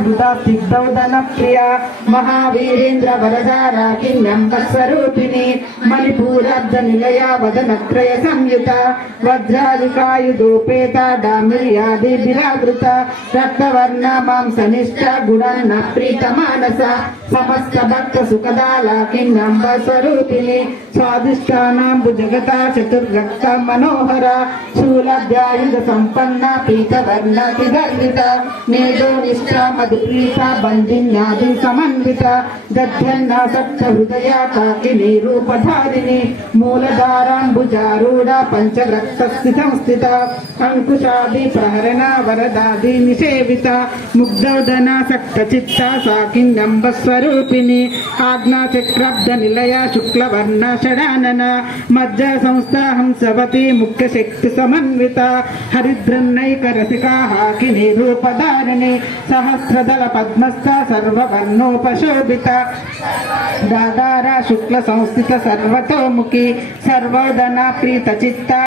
वृता सिद्धौदन प्रिया महावीरेन्द्र वरदारा किन्नम्बस्वरूपिणी मणिपूराब्ध निलया वदनत्रय संयुता वज्रालिकायुधोपेता डामिर्यादिभिरावृता रक्तवर्णा मांसनिष्ठा गुणन्न प्रीतमानसा समस्त भक्त सुखदाला किन्नम्बस्वरूपिणी स्वादिष्टानाम्बुजगता चतुर्रक्ता मनोहरा शूलध्यायुध संपन्ना पीतवर्णातिगर्विता मेधो निष्ठा मधुप्रीता बन्दिन्यादि समन्विता दध्यन्ना सप्तहृदया काकिनी रूपधारिणी मूलधाराम्बुजारूढा पञ्चरक्तस्थिता अंकुशादि प्रहरणा वरदादि निषेविता मुग्धौदना सक्तचित्ता सा किन्नम्बस्वरूपिणी आज्ञाचक्रब्ध निलया शुक्लवर्णा षडानना मज्जा संस्था हंसवती मुख्य शक्ति समन्विता हरिद्रन्नैक रसिका हाकिनी रूपधारिणी सहस्रदल पद्मस्था सर्ववर्णोपशोभिता दादारा शुक्ल संस्थित सर्वतोमुखी सर्वोदना प्रीत चित्ता